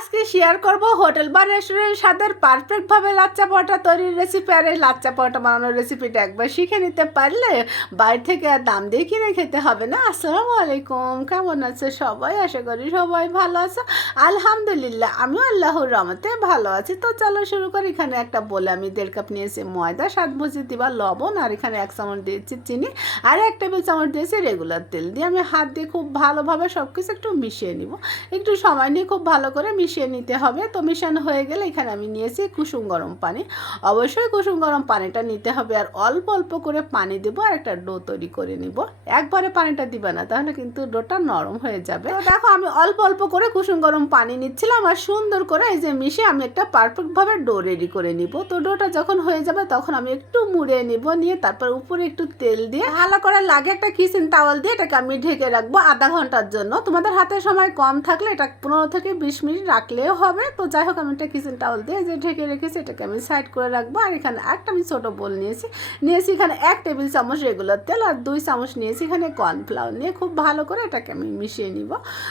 আজকে শেয়ার করব হোটেল বা রেস্টুরেন্ট স্বাদের পারফেক্টভাবে লাচ্চা পরোটা তৈরির রেসিপি আর এই লাচ্চা পরোটা বানানোর রেসিপিটা একবার শিখে নিতে পারলে বাইরে থেকে আর দাম দিয়ে কিনে খেতে হবে না। আসসালামু আলাইকুম, কেমন আছে সবাই? আশা করি সবাই ভালো আছে। আলহামদুলিল্লাহ, আমিও আল্লাহর রহমতে ভালো আছি। তো চলো শুরু করি। এখানে একটা বলে আমি দেড় কাপ নিয়েছি ময়দা সাত ভুজি দিবা লবণ, আর এখানে এক চামচ দিয়েছি চিনি, আর এক টেবিল চামচ দিয়েছি রেগুলার তেল। দিয়ে আমি হাত দিয়ে খুব ভালোভাবে সব কিছু একটু মিশিয়ে নিব। একটু সময় নিয়ে খুব ভালো করে মিশিয়ে নিতে হবে। তো মিশানো হয়ে গেলে এখানে আমি নিয়েছি কুসুম গরম পানি। অবশ্যই কুসুম গরম পানিটা নিতে হবে আর অল্প অল্প করে পানি দেবো আর একটা ডো তৈরি করে নিব। একবারে পানিটা দিবে না, তাহলে কিন্তু ডোটা নরম হয়ে যাবে। তো দেখো, আমি অল্প অল্প করে কুসুম গরম পানি নিচ্ছিলাম আর সুন্দর করে এই যে মিশে আমি একটা পারফেক্টভাবে ডো রেডি করে নিব। তো ডোটা যখন হয়ে যাবে তখন আমি একটু মুড়ে নিব, নিয়ে তারপর উপরে একটু তেল দিয়ে ভালো করে লাগে একটা কিচেন টাওয়াল দিয়ে এটাকে আমি ঢেকে রাখব আধা ঘণ্টার জন্য। তোমাদের হাতে সময় কম থাকলে এটা পনেরো থেকে বিশ মিনিট রাখলেও হবে। তো যাই হোক, আমি একটা কিচেন টাওয়াল দিয়ে যে ঢেকে রেখেছি, এটাকে আমি সাইড করে রাখব। আর এখানে একটা আমি ছোটো বোল নিয়েছি। নিয়েছি এখানে এক টেবিল চামচ রেগুলার তেল আর দুই চামচ নিয়েছি এখানে কর্নফ্লাওয়ার নিয়ে খুব ভালো করে এটাকে আমি মিশিয়ে নিব।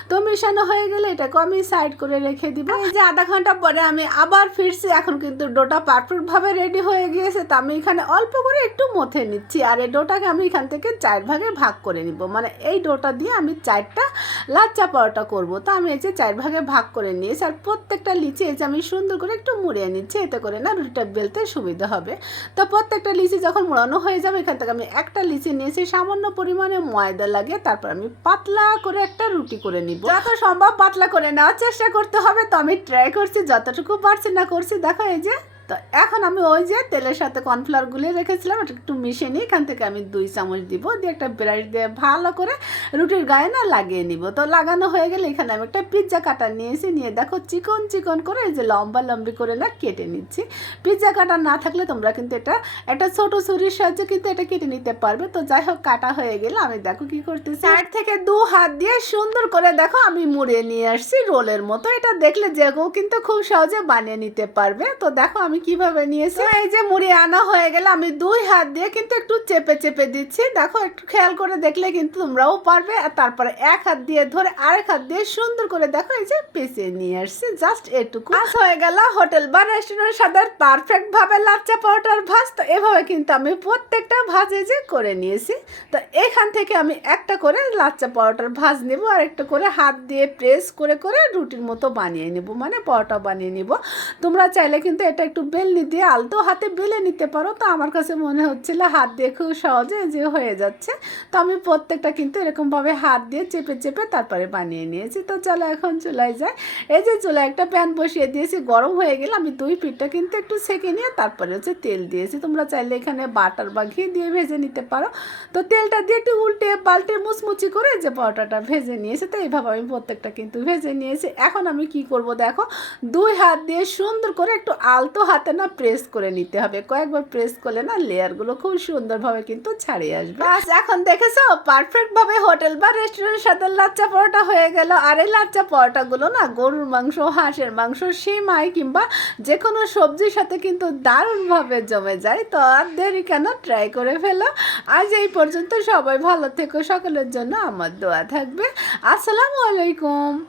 তো মেশানো হয়ে গেলে এটাকে আমি সাইড করে রেখে দিব। এই যে আধা ঘণ্টা পরে আমি আবার ফিরছি। এখন কিন্তু ডোটা পারফেক্টভাবে রেডি হয়ে গিয়েছে। তো আমি এখানে অল্প করে একটু মথে নিচ্ছি। আর এই ডোটাকে আমি এখান থেকে চার ভাগে ভাগ করে নিব। মানে এই ডোটা দিয়ে আমি চারটা লাচ্চা পরোটা করব। তো আমি এই যে চার ভাগে ভাগ করে নিয়েছি। আর প্রত্যেকটা লিচি এসে আমি সুন্দর করে একটু মুড়ে নিচ্ছি এতে করে না রুটিটা বেলতে সুবিধা হবে। তো প্রত্যেকটা লিচি যখন মোড়ানো হয়ে যাবে এখান থেকে আমি একটা লিচি নিয়েছি সামান্য পরিমাণে ময়দা লাগে তারপর আমি পাতলা করে একটা রুটি করে নিব। যত সম্ভব পাতলা করে নেওয়ার চেষ্টা করতে হবে তো আমি ট্রাই করছি যতটুকু পারছি না করছি। দেখো এই যে তো এখন আমি ওই যে তেলের সাথে কর্নফ্লাওয়ার গুলিয়ে রেখেছিলাম ওটা একটু মিশিয়ে নিয়ে এখান থেকে আমি দুই চামচ দিব। দিয়ে একটা ব্রাশ দিয়ে ভালো করে রুটির গায়ে না লাগিয়ে নিব। তো লাগানো হয়ে গেলে এখানে আমি একটা পিৎজা কাটার নিয়েছি। নিয়ে দেখো চিকন চিকন করে এই যে লম্বা লম্বি করে না কেটে নিচ্ছি। পিৎজা কাটার না থাকলে তোমরা কিন্তু এটা, একটা ছোট ছুরির সাহায্যে কিন্তু এটা কেটে নিতে পারবে। তো যাই হোক, কাটা হয়ে গেলে আমি দেখো কি করতেছি। সাইড থেকে দু হাত দিয়ে সুন্দর করে দেখো আমি মুড়ে নিয়ে আসছি রোলের মতো। এটা দেখলে যে কেউ কিন্তু খুব সহজে বানিয়ে নিতে পারবে। তো দেখো আমি কীভাবে নিয়েছি? এই যে মুড়ি আনা হয়ে গেলে আমি দুই হাত দিয়ে কিন্তু একটু চেপে চেপে দিচ্ছি। দেখো, একটু খেয়াল করে দেখলে কিন্তু তোমরাও পারবে। আর তারপরে এক হাত দিয়ে ধরে আরেক হাত দিয়ে সুন্দর করে দেখো, এই যে পেঁচিয়ে নিয়ে আসছি। জাস্ট এটুকু। আজ হয়ে গেল হোটেল বা রেস্টুরেন্টের সাথে পারফেক্ট ভাবে লাচ্চা পাউডার ভাজ। তো এভাবে কিন্তু আমি প্রত্যেকটা ভাজে যে করে নিয়েছি। তো এখান থেকে আমি একটা করে লাচ্চা পাউডার ভাজ নেব আর একটা করে হাত দিয়ে প্রেস করে করে রুটির মতো বানিয়ে নেব। মানে পরোটা বানিয়ে নেব। তোমরা চাইলে কিন্তু এটা একটু বেলনি দিয়ে আলতো হাতে বেলে নিতে পারো। তো আমার কাছে মনে হচ্ছিল হাত দিয়ে খুব সহজে যে হয়ে যাচ্ছে। তো আমি প্রত্যেকটা কিন্তু এরকমভাবে হাত দিয়ে চেপে চেপে তারপরে বানিয়ে নিয়েছি। তো চলো এখন চুলায় যায় এই যে চুলায় একটা প্যান বসিয়ে দিয়েছি, গরম হয়ে গেলে আমি দুই পিঠটা কিন্তু একটু সেকে নিয়ে তারপরে হচ্ছে তেল দিয়েছি। তোমরা চাইলে এখানে বাটার বা ঘি দিয়ে ভেজে নিতে পারো। তো তেলটা দিয়ে একটু উল্টে পাল্টে মুচমুচি করে যে পরোটাটা ভেজে নিয়েছি, তো এইভাবে আমি প্রত্যেকটা কিন্তু ভেজে নিয়েছি। এখন আমি কি করব দেখো, দুই হাত দিয়ে সুন্দর করে একটু আলতো হাতে না প্রেস করে নিতে হবে। কয়েকবার প্রেস করলে না লেয়ারগুলো খুব সুন্দরভাবে কিন্তু ছাড়িয়ে আসবে। বাস এখন দেখেছ? পারফেক্ট ভাবে হোটেল বা রেস্টুরেন্টের সাথে লাচ্চা পরোটা হয়ে গেল। আর এই লাচ্চা পরোটাগুলো না গরুর মাংস, হাঁসের মাংস, সিমাই কিংবা যে কোনো সবজির সাথে কিন্তু দারুণভাবে জমে যায়। তো আর দেরি কেন? ট্রাই করে ফেলো। আজ এই পর্যন্ত সবাই ভালো থেকো। সকলের জন্য আমার দোয়া থাকবে। আসসালামু আলাইকুম।